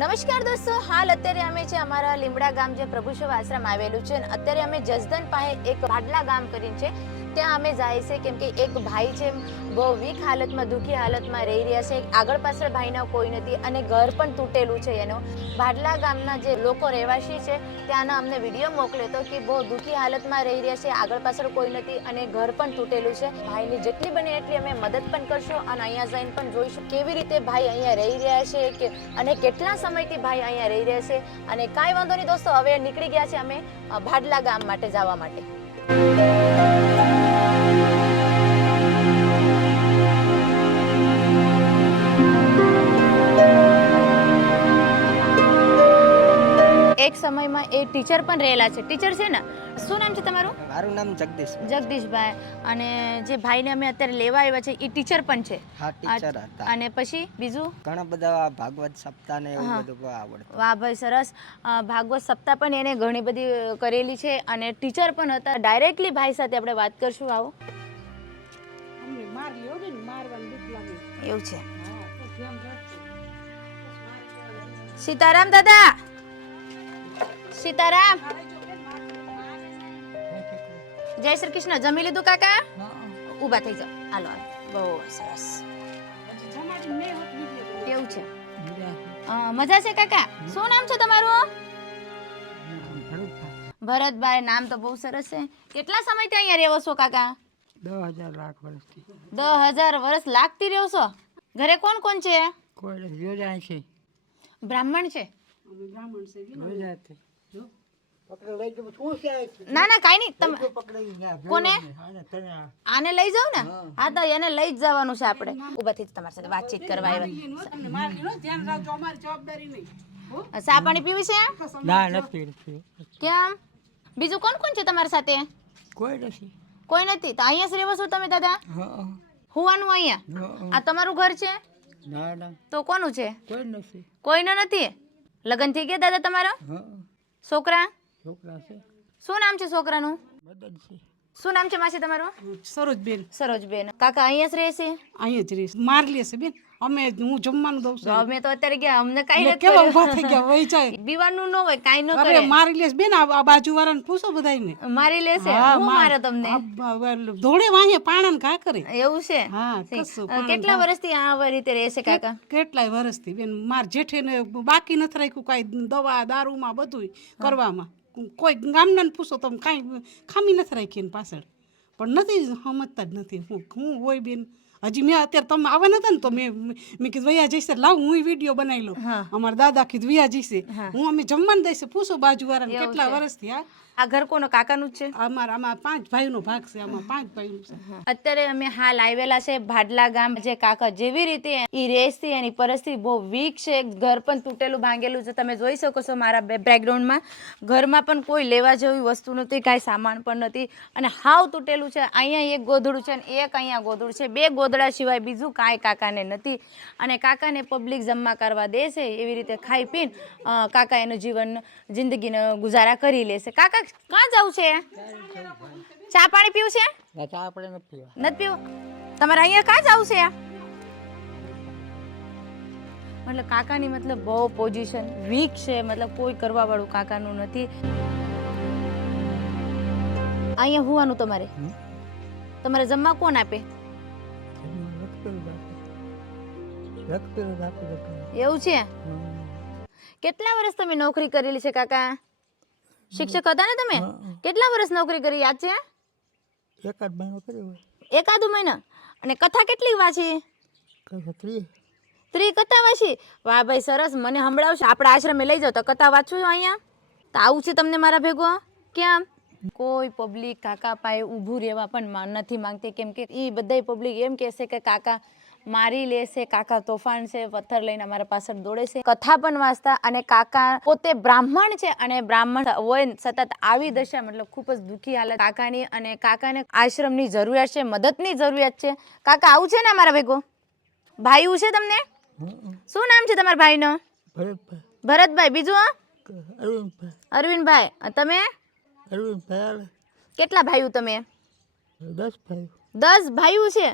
નમસ્કાર દોસ્તો, હાલ અત્યારે અમે છે અમારા લીમડા ગામ જે પ્રભુ સેવા આશ્રમ આવેલું છે, અત્યારે અમે જસદન પાસે એક ભાડલા ગામ કરીને છે ત્યાં અમે જાય છે કેમ કે એક ભાઈ છે બહુ વીક હાલતમાં, દુઃખી હાલતમાં રહી રહ્યા છે. આગળ પાછળ ભાઈના કોઈ નથી અને ઘર પણ તૂટેલું છે એનો. ભાડલા ગામના જે લોકો રહેવાસી છે ત્યાંના અમને વિડીયો મોકલ્યો હતો કે બહુ દુઃખી હાલતમાં રહી રહ્યા છે, આગળ પાછળ કોઈ નથી અને ઘર પણ તૂટેલું છે. ભાઈની જેટલી બને એટલી અમે મદદ પણ કરશું અને અહીંયા જઈને પણ જોઈશું કેવી રીતે ભાઈ અહીંયા રહી રહ્યા છે કે અને કેટલા સમયથી ભાઈ અહીંયા રહી રહ્યા છે. અને કાંઈ વાંધો નહીં દોસ્તો, હવે નીકળી ગયા છે અમે ભાડલા ગામ માટે જવા માટે. એક સમયમાં એ ટીચર પણ રહેલા છે. ટીચર છે ને, શું નામ છે તમારું? મારું નામ જગદીશ. જગદીશભાઈ. અને જે ભાઈને અમે અત્યારે લેવા આવ્યા છે એ ટીચર પણ છે? હા, ટીચર હતા. અને પછી બીજું ઘણા બધા ભાગવત સપ્તાહ ને એવું બધું આવડતું. વાહ ભાઈ, સરસ. ભાગવત સપ્તાહ પણ એને ઘણી બધી કરેલી છે અને ટીચર પણ હતા. ડાયરેક્ટલી ભાઈ સાથે આપણે વાત કરશું. આવો. એવું છે. સીતારામ દાદા. સીતારામ. જય શ્રી કૃષ્ણ. જમી લીધું કાકા? ઊભા થઈ જાઓ. હાલો હાલો. બહુ સરસ. કેવું છે? મજા છે કાકા? શું નામ છે તમારું? ભરતભાઈ. નામ તો બહુ સરસ છે. કેટલા સમયથી અહીંયા રહેવો છો કાકા? 10,000 લાખ વર્ષથી. 10,000 વર્ષ લાગતી રહ્યો છો? ઘરે કોણ કોણ છે? કોઈ યોજાય છે. બ્રાહ્મણ છે? ના ના કાઈ નહીં. તમે કોને? આને લઈ જાવ ને? હા તો એને લઈ જ જવાનું છે આપણે. ઊભા થઈ તમારી સાથે વાતચીત કરવા આવ્યા. ચા પાણી પીવી છે? ના, નથી. કેમ? બીજું કોણ કોણ છે તમારી સાથે? કોઈ નથી. કોઈ નથી. તો અહીંયા જ રહેવો છો તમે દાદા? હુવાનું અહીંયા? આ તમારું ઘર છે? ના ના. તો કોનું છે? કોઈ નથી. કોઈનો નથી. લગ્ન થઈ ગયા દાદા તમારા? છોકરા? છોકરા છે. શું નામ છે છોકરાનું? મદન છે. શું નામ છે માસી તમારું? સરોજબેન. સરોજબેન. કાકા અહીંયા જ રહે છે? અહીંયા જ રહીશ. માર લેશે બેન. અમે હું જમવાનું દઉં છું. અમે તો અત્યારે ગયા, અમને કાઈ નથી કેવા કર્યું. ઉભા થઈ ગયા વહી જાય. બીવાનું ન હોય, કાઈ ન અરે કરે. મારી લેશ બેન. આ બાજુ વાળાને પૂછો બધાયને. મારી લેશે? હા, હું મારે તમને? ધોળે વાહે પાણાને ઘા કરે. એવું છે? હા, કશું. કેટલા વર્ષથી આ રીતે રહેશે કાકા? કેટલાય વર્ષથી બેન. માર જેઠેને બાકી નથી રાખ્યું કાંઈ દવા દારૂમાં બધું કરવામાં. કોઈ ગામના પૂછો તો કાંઈ ખામી નથી રાખી એની પાછળ. પણ નથી સમજતા જ નથી. હું હોય બેન. હજી મેં અત્યારે તમે આવવાના હતા ને તો મેં કીધું વૈયા જઈશે, લાવ હું વિડીયો બનાવી લઉં. અમારા દાદા કીધું વૈયા જઈશે, હું અમે જમવાનું દઈશે. પૂછો બાજુ વાળાને કેટલા વર્ષથી. આ ઘર કોનો? કાકાનું જ છે? આમાં 5 ભાઈનો ભાગ છે. આમાં 5 ભાઈનું છે. અત્યારે અમે હાલ આવેલા છે ભાડલા ગામ. જે કાકા જેવી રીતે ઈ રહેશે એની પરિસ્થિતિ બહુ વીક છે. ઘર પણ તૂટેલું ભાંગેલું છે. તમે જોઈ શકો છો મારા બેકગ્રાઉન્ડમાં. ઘરમાં પણ કોઈ લેવા જેવી વસ્તુ નથી, કાંઈ સામાન પણ નથી અને હાવ તૂટેલું છે. અહીંયા એક ગોદડું છે અને એક અહીંયા ગોદડું છે. 2 ગોદડા સિવાય બીજું કાંઈ કાકાને નથી. અને કાકાને પબ્લિક જમવા કરવા દેશે એવી રીતે ખાઈ પીને કાકા એનું જિંદગીનો ગુજારા કરી લેશે. કાકા ક્યાં જવું છે? ચા પાણી પીવું છે? ચા આપણે નથી પીવા. નથી પીવું? તમારે અહીંયા ક્યાં જવું છે? મતલબ કાકાની મતલબ બહુ પોઝિશન વીક છે. મતલબ કોઈ કરવા વાળું કાકાનું નથી. અહીંયા હોવાનું તમારે? તમારે જમવા કોણ આપે? એવું છે? કેટલા વર્ષ તમે નોકરી કરેલી છે કાકા? શિક્ષક હતા ને તમે? કેટલા વર્ષ નોકરી કરી યાદ છે? 1 મહિનો કર્યો. 1 મહિના. અને કથા કેટલી વાંચી? 3 કથા વાંચી. વાહ ભાઈ, સરસ. મને સંભળાવશે? આપણા આશ્રમે લઈ જાઓ તો કથા વાંચું અહીંયા. તો આવું છે તમને મારા ભેગો? કેમ? કોઈ પબ્લિક કાકા પાસે ઊભું રહેવા પણ નથી માંગતી કેમ કે એ બધા પબ્લિક એમ કહેશે કે કાકા મારી લેશે, કાકા તોફાન છે, પથ્થર લઈને અમારા પાછળ દોડે છે. કથા પણ વાંચતા અને કાકા પોતે બ્રાહ્મણ છે અને બ્રાહ્મણ હોય સતત આવી દશા મતલબ ખૂબ જ દુઃખી હાલત કાકાની. અને કાકાને આશ્રમની જરૂરિયાત છે, મદદની જરૂરિયાત છે. કાકા આવું છે ને અમારા ભેગો? ભાઈ છે તમને? શું નામ છે તમારા ભાઈનો? ભરતભાઈ. બીજું? અરવિંદભાઈ. તમે? કેટલા ભાઈઓ તમે? 10 ભાઈઓ. 10 ભાઈઓ છે.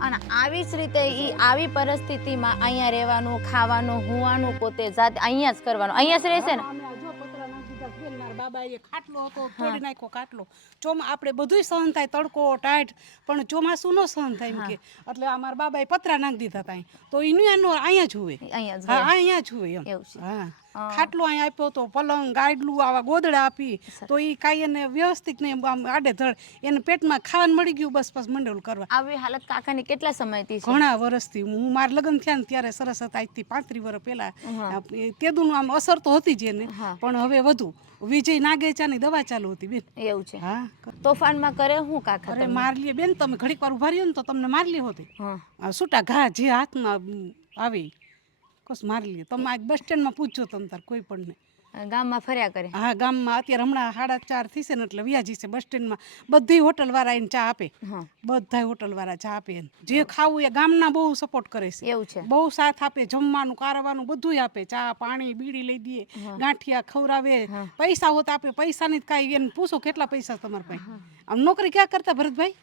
અને આવી જ રીતે આવી પરિસ્થિતિમાં અહીંયા રહેવાનું, ખાવાનું, હુવાનું પોતે જાતે અહીંયા જ કરવાનું, અહીંયા જ રહેશે ને. અમે આ જો પતરા નાખી દીધા બેન, મારા બાબાએ ખાટલો હતો તોડી નાખ્યો ખાટલો. આપણે બધુંય સહન થાય, તડકો ટાઈટ, પણ ચોમાસું ન સહન થાય એમ કે. એટલે આ મારા બાબાએ પતરા નાખી દીધા હતા તો એનું અહીંયા જ હોય. અહીંયા જ હા અહીંયા જ હોય એમ. એવું છે. હા ખાટલો અહીંયા આપ્યો તો, પલંગ ગાડલું આવા ગોદડા આપી તો એ કાંઈ એને વ્યવસ્થિત નહીં આમ આડેધડ એને પેટમાં ખાવાનું મળી ગયું, બસ બસ મંડળ કરવા. આવી હાલત કાકાની કેટલા સમયથી છે? ઘણા વર્ષથી. હું મારા લગ્ન થયા ને ત્યારે સરસ હતા, આજથી 35 વર્ષ પહેલા. તેદુનું આમ અસર તો હતી જ એને, પણ હવે વધુ વિજય નાગેચાની દવા ચાલુ હતી બેન. એવું છે. હા તોફાનમાં કરે હું કાકા? અરે માર લે બેન, તમે ઘડીક વાર ઉભા રહ્યો ને તો તમને માર લે હોતી. હા છૂટા ઘા જે હાથમાં આવે કસ મારી લે. તમે આ બસ સ્ટેન્ડમાં પૂછજો તમે તાર કોઈ પણ ને. ગામમાં ફર્યા કરે? હા ગામમાં અત્યારે હમણાં 4:30 થઈ છે ને એટલે વ્યાજી છે બસ સ્ટેન્ડમાં. બધી હોટલ વાળા એને ચા આપે, બધા હોટલ વાળા ચા આપે એને. જે ખાવું એ ગામના બહુ સપોર્ટ કરે છે. એવું છે. બહુ સાથ આપે, જમવાનું કારવાનું બધુંય આપે, ચા પાણી બીડી લઈ દે, ગાંઠિયા ખવડાવે, પૈસા હોત આપે. પૈસાની કાંઈ એને પૂછો કેટલા પૈસા તમારા પાસે. આમ નોકરી ક્યાં કરતા ભરતભાઈ?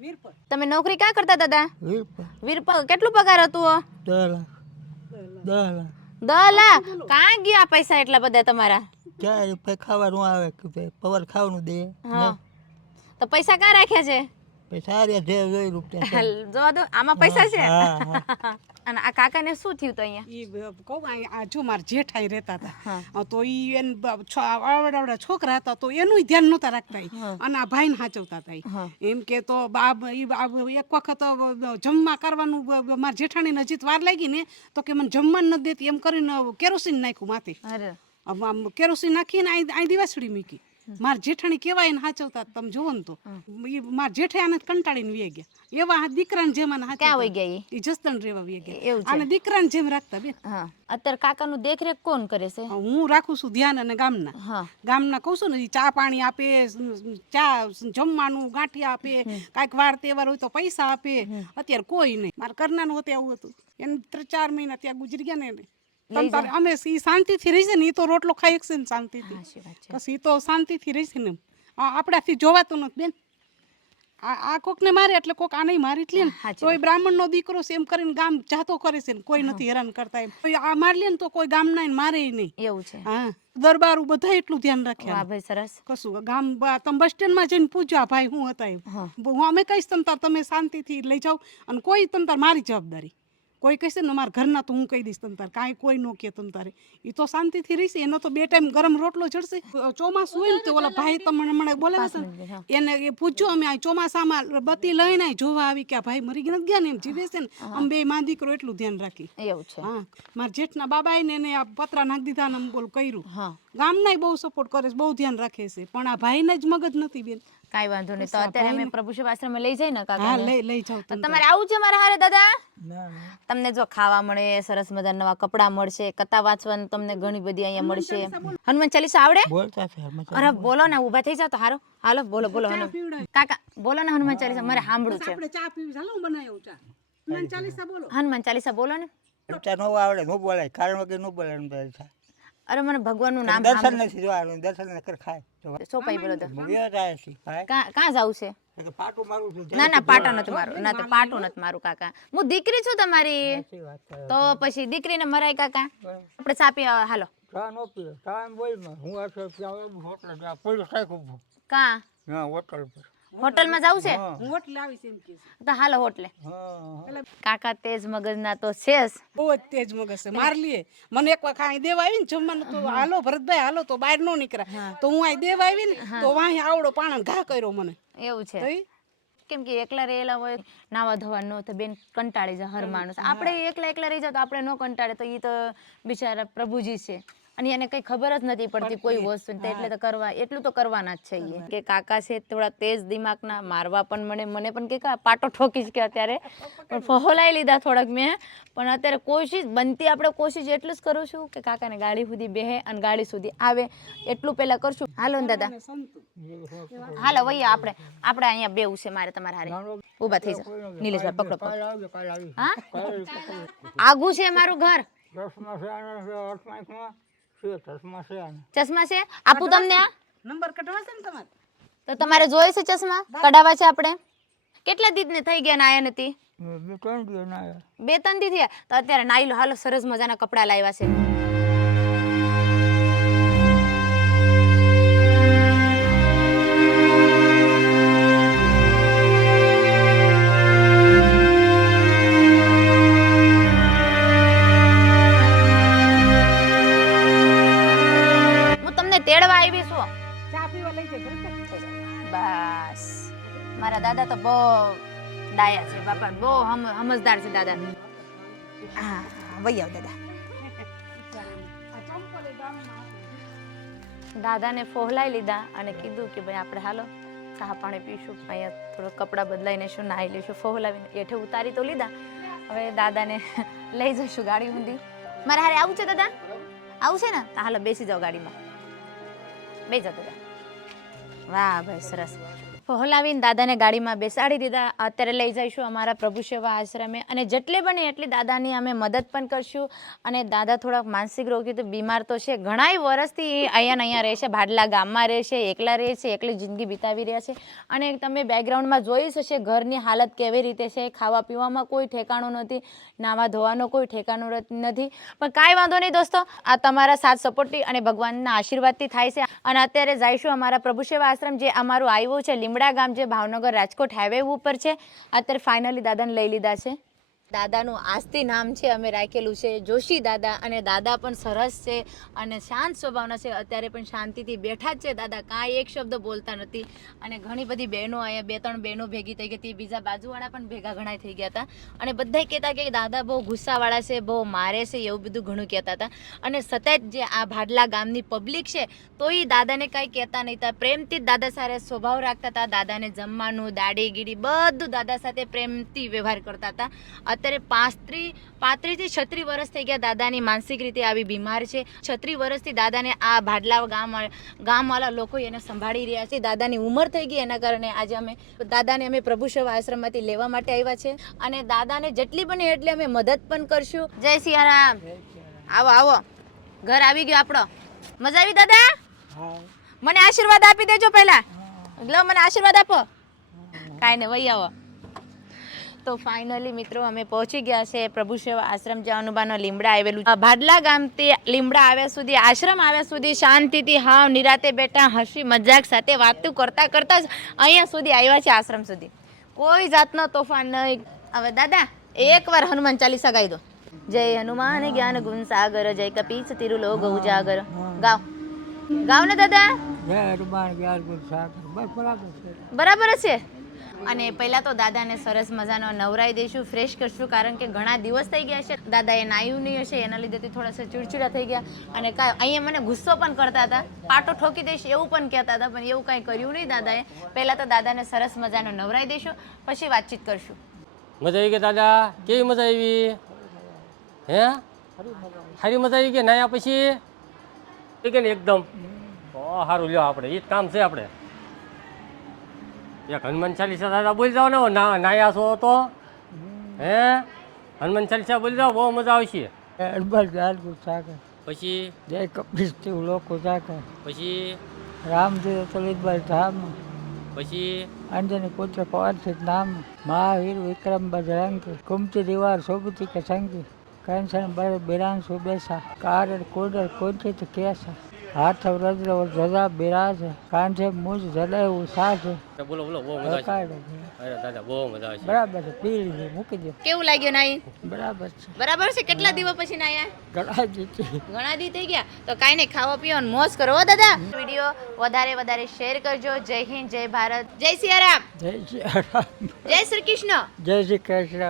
વીરપર. તમે નોકરી ક્યાં કરતા દાદા? વીરપર. વીરપર. કેટલું પગાર હતું? 10 લાખ. 10 લાખ. 10 લાખ. કાં ગયા પૈસા એટલા બધા તમારા? ક્યારે પછી ખાવાનું આવે કે ભાઈ પવાર ખાવાનું દે. હા તો પૈસા ક્યાં રાખ્યા છે? પૈસા આર્યા જે 2 રૂપિયા. જોવા દો આમાં પૈસા છે. હા અને આ કાકાને શું થયું તો અહીંયા? એ કહું આ જો મારા જેઠાઈ રહેતા હતા તો એ એને આવડા છોકરા હતા તો એનું ધ્યાન નહોતા રાખતા અને આ ભાઈને સાચવતા હતા. એમ કે તો એક વખત જમવા કરવાનું મારા જેઠાણીને હજી વાર લાગી ને તો કે મને જમવાનું નથી દેતી એમ કરીને કેરોસીન નાખ્યું માથે. આમ કેરોસીન નાખીને અહીં દિવાસળી મૂકી. મારા જેઠાણી કેવાય ને સાચવતા તમે જોવો ને તો મારા જેઠે આને કંટાળીને વી ગયા. એવા દીકરાને જેમ આને ક્યાં વહી ગયા? એ જસદણ રેવા વી ગયા. એવું છે. અને દીકરાને જેમ રાખતા બેન. અત્યારે કાકાનું દેખરેખ કોણ કરે છે? હું રાખું છું ધ્યાન. અને ગામના કહું છું ને ચા પાણી આપે, ચા જમવાનું ગાંઠિયા આપે, કાંઈક વાર તહેવાર હોય તો પૈસા આપે. અત્યારે કોઈ નહીં. મારા કરનાનું હતું એવું હતું. એને 3-4 મહિના ત્યાં ગુજરી ગયા ને. અમે શાંતિથી રહી છે ને, એ તો રોટલો ખાઈ શકશે ને શાંતિથી. પછી એ તો શાંતિથી રહી છે ને. આપણાથી જોવાતું નથી બેન. આ કોકને મારે એટલે કોક આ નહીં મારી લે ને તો એ બ્રાહ્મણનો દીકરો છે એમ કરીને ગામ જાતો કરે છે ને કોઈ નથી હેરાન કરતા. એમ આ મારી લે ને તો કોઈ ગામના મારે નહીં. એવું છે. હા દરબારું બધા એટલું ધ્યાન રાખે. વાહ ભાઈ સરસ. કશું ગામ તમે બસ સ્ટેન્ડમાં જઈને પૂછ્યા ભાઈ હું હતા એમ. હું અમે કહીશ તમતાર તમે શાંતિથી લઈ જાઓ અને કોઈ તમતાર મારી જવાબદારી. કોઈ કહેશે ને મારા ઘરના તો હું કહી દઈશ તમતારે, કાંઈ કોઈ ન કહે તમતારે. એ તો શાંતિથી રહીશે. એનો તો 2 ટાઈમ ગરમ રોટલો ચડશે. ચોમાસું હોય ને તો ઓલા ભાઈ તમને મને બોલાવે છે ને એને એ પૂછ્યો અમે આ ચોમાસામાં બત્તી લઈને જોવા આવી કે આ ભાઈ મરી ગયા ને એમ જીવે છે ને. આમ બે માં દીકરો એટલું ધ્યાન રાખી. એવું છે. હા મારા જેઠના બાબાએ ને એને આ પતરા નાખી દીધા ને બોલ કર્યું. ગામનાય બહુ સપોર્ટ કરે છે, બહુ ધ્યાન રાખે છે, પણ આ ભાઈને જ મગજ નથી બેન. કાઈ વાંધો નહીં. તો અત્યારે અમે પ્રભુ સેવા આશ્રમમાં લઈ જઈએ ને કાકા? હા લઈ જાવ. તમારે આવું છે મારા હારે દાદા? ના તમને જો ખાવા મળે, સરસ મજા નવા કપડા મળશે, કથા વાંચવાનું તમને ઘણી બધી અહીંયા મળશે. હનુમાન ચાલીસા આવડે? બોલતા છે હનુમાન. અરે બોલો ને, ઊભા થઈ જાવ તો હારો. હાલો બોલો બોલો. કાકા બોલો ને હનુમાન ચાલીસા, મારે સાંભળવું છે. આપણે ચા પીવી ચાલો હું બનાવ્યું ચા. હનુમાન ચાલીસા બોલો. હનુમાન ચાલીસા બોલો ને. ચાલીસા નો આવડે, નો બોલાય, કારણ વગર નો બોલાય. અરે મને ભગવાનનું નામ દર્શન નથી જોવાનું, દર્શન નકર ખાય. સોપાઈ બોલો તો. જાય છે કાં જાવું છે? કે પાટું મારું છું. ના ના પાટો નથી મારું. ના તો પાટું નથી મારું કાકા. હું દીકરી છું તમારી. તો પછી દીકરીને મરાય કાકા? આપણે સાપી હાલો. ચા નો પીએ, ચા એમ બોલ માં હું હોટલ જા પોલીસ સાહેબ કાં હા હોટલ પર. હોટલમાં જાવું છે? હું હોટલે આવીશ એમ કે તો હાલો હોટલે. કાકા તેજ મગજના તો છે જ. બહુ જ તેજ મગજ છે. માર લે મને એક વાર ખાઈ દેવા આવી ને જમવાનું તો હાલો ભરતભાઈ હાલો તો બહાર નો નીકળ્યા તો હું અહીં દેવા આવી ને તો વાહી આવડો પાણા ઘા કર્યો મને. એવું છે. કેમ કે એકલા રહેલા હોય, નાવા ધોવા ન તો બેન કંટાળી જાય હર માણસ. આપણે એકલા રહી જાય તો આપણે ન કંટાળે તો એ તો બિચારા પ્રભુજી છે અને એને કઈ ખબર જ નથી પડતી કોઈ વસ્તુ. એટલે તો કરવા એટલું તો કરવાના જ છે. કે કાકા છે થોડા તેજ દિમાગના, મારવા પણ મને પણ કે પાટો ઠોકીશ કે અત્યારે પણ ફહોલાઈ લીધા થોડાક મેં. પણ અત્યારે કોશિશ બનતી આપણે કોશિશ એટલું જ કરું છું કે કાકાને ગાડી સુધી બેહે અને ગાડી સુધી આવે એટલું પહેલા કરશું. હાલો ને દાદા હાલો વૈયા આપણે અહીંયા બેવું છે મારે તમારે હારે. ઊભા થઈ જાઓ નિલેશભાઈ, પકડો પકડો. હા આગું છે મારું ઘર. ચશ્મા છે આપું તમને? નંબર કઢવા છે ને તમારે? તો તમારે જોઈએ છે ચશ્મા કઢાવવા છે આપણે? કેટલા દીધને થઈ ગયા નાયા નથી? બે 3 દિવસ ના આવ્યા. 2-3 દી થયા તો અત્યારે નાઈ લો, હાલો સરસ મજાના કપડા લાવ્યા છે. હું તમને તેડવા આવી છું. ચા પીવા લઈ જાય બરાબર? બસ મારા દાદા તો બહુ ડાયા છે બાપા, બહુ સમજદાર છે દાદા. હા વહી આવ દાદા. દાદાને ફોહલાઈ લીધા અને કીધું કે ભાઈ આપણે હાલો ચા પાણી પીશું, અહીંયા થોડું કપડાં બદલાઈને શું નાહી લઈશું. ફોહલાવીને એઠે ઉતારી તો લીધા, હવે દાદાને લઈ જઈશું ગાડી ઊંધી. મારે હારે આવું છે દાદા? આવું છે ને? તો હાલો બેસી જાઓ ગાડીમાં, બેસી જાઓ દાદા. વાહ ભાઈ સરસ. ફોહલાવીને દાદાને ગાડીમાં બેસાડી દીધા. અત્યારે લઈ જઈશું અમારા પ્રભુ સેવા આશ્રમે અને જેટલી બને એટલી દાદાની અમે મદદ પણ કરશું. અને દાદા થોડાક માનસિક રોગી તો બીમાર તો છે, ઘણાય વર્ષથી અહીંયા રહે છે, ભાડલા ગામમાં રહે છે, એકલા રહે છે, એકલી જિંદગી વિતાવી રહ્યા છે. અને તમે બેકગ્રાઉન્ડમાં જોઈ હશે ઘરની હાલત કેવી રીતે છે, ખાવા પીવામાં કોઈ ઠેકાણું નથી, નાવા ધોવાનો કોઈ ઠેકાણું નથી. પણ કાંઈ વાંધો નહીં દોસ્તો, આ તમારા સાથ સપોર્ટથી અને ભગવાનના આશીર્વાદથી થાય છે. અને અત્યારે જઈશું અમારા પ્રભુ સેવા આશ્રમ જે અમારું આવ્યું છે લીમડા ગામ, જે ભાવનગર રાજકોટ હાઈવે ઉપર છે. અત્યારે ફાઇનલી દાદાને લઈ લીધા છે. દાદાનું આસ્તી નામ છે અમે રાખેલું છે જોશી દાદા. અને દાદા પણ સરસ છે અને શાંત સ્વભાવના છે. અત્યારે પણ શાંતિથી બેઠા જ છે દાદા, કાંઈ એક શબ્દ બોલતા નથી. અને ઘણી બધી બહેનો અહીંયા 2-3 બહેનો ભેગી થઈ ગઈ હતી, બીજા બાજુવાળા પણ ભેગા ઘણા થઈ ગયા હતા. અને બધાય કહેતા કે દાદા બહુ ગુસ્સાવાળા છે, બહુ મારે છે, એવું બધું ઘણું કહેતા હતા. અને સતત જે આ ભાડલા ગામની પબ્લિક છે તોય દાદાને કાંઈ કહેતા નહીં હતા, પ્રેમથી જ દાદા સાથે સ્વભાવ રાખતા હતા. દાદાને જમવાનું, દાડીગીરી બધું દાદા સાથે પ્રેમથી વ્યવહાર કરતા હતા. અત્યારે 35 થી 36 વર્ષ થઈ ગયા દાદાની માનસિક રીતે આવી બીમાર છે. 36 વર્ષથી દાદાને આ ભાડલા ગામવાળા લોકો એને સંભાળી રહ્યા છે. દાદાની ઉંમર થઈ ગઈ, એના કારણે આજે અમે દાદાને પ્રભુ સેવા આશ્રમમાંથી લેવા માટે આવ્યા છે. અને દાદાને જેટલી બને એટલી અમે મદદ પણ કરશું. જય સિયારામ. આવો આવો, ઘર આવી ગયો આપણો. મજા આવી દાદા? મને આશીર્વાદ આપી દેજો પહેલા. લો મને આશીર્વાદ આપો. કાંઈ ને વહી આવો. તો ફાઇનલી મિત્રો અમે પહોંચી ગયા છે પ્રભુ સેવા આશ્રમ, જે અનુબાનો લીમડા આવેલું. ભાડલા ગામથી લીમડા આવ્યા સુધી, આશ્રમ આવ્યા સુધી શાંતિથી હાવ નિરાતે બેઠા, હસી મજાક સાથે વાતું કરતા કરતા જ અહીંયા સુધી આવ્યા છે, આશ્રમ સુધી. કોઈ જાતનો તોફાન નહીં. હવે દાદા એકવાર હનુમાન ચાલીસા ગાઈ દો. જય હનુમાન જ્ઞાન ગુણ સાગર, જય કપીસ તિરુલોક ઉજાગર. ગાઓ ગાઓ ને દાદા. જય હનુમાન જ્ઞાન ગુણ સાગર. બસ બરાબર છે. બરાબર છે. અને પહેલાં તો દાદાને સરસ મજાનો નવરાઈ દઈશું, ફ્રેશ કરશું, કારણ કે ઘણા દિવસ થઈ ગયા છે. દાદાએ નાયું નહીં હશે, એના લીધેથી થોડા ચીડચીડા થઈ ગયા. અને અહીંયા મને ગુસ્સો પણ કરતા હતા, પાટો ઠોકી દઈશ એવું પણ કહેતા હતા, પણ એવું કાંઈ કર્યું નહીં દાદાએ. પહેલાં તો દાદાને સરસ મજાનો નવરાઈ દઈશું, પછી વાતચીત કરશું. મજા આવી ગઈ દાદા? કેવી મજા આવી? હે સારી મજા આવી ગઈ નાયા પછી? કે ને એકદમ સારું. લ્યો આપણે એ જ કામ છે. આપણે એક હનુમાન ચાલીસા દાદા બોલી જાઓ ને, નાયા છો તો હે હનુમાન ચાલીસા બોલી જાઓ, બહુ મજા આવશે. જય હનુમાન જ્ઞાન ગુણ સાગર, પછી જય કપીસ તિરુલોક ઉજાગર, પછી રામદેવ તલિતભાઈ ધામ, પછી અંજની પુત્ર પवन सिंह नाम, महावीर विक्रम बजरंग, कुमति दीवार शोभित के संग, कंचन बर बिरान सुबेसा, कारण कुंडल कुंचित केसा, हाथ वज्र और ध्वजा बिराज, कांधे मुझ जले साज. બોલો બોલો, બહુ મજા આવશે. અરે દાદા બહુ મજા આવશે. બરાબર છે. પી લીધી, મૂકી દો. કેવું લાગ્યું નાઈ? બરાબર છે. બરાબર છે. કેટલા દિવસ પછી નાયા? ઘણા જીતી. ઘણા દી થઈ ગયા. તો કાંઈ નહીં, ખાવા પીવાનું મોજ કરો હો દાદા. વિડીયો વધારે શેર કરજો. જય હિન્દ, જય ભારત, જય સિયારામ, જય શ્રી રામ, જય શ્રી કૃષ્ણ. જય શ્રી કૃષ્ણ.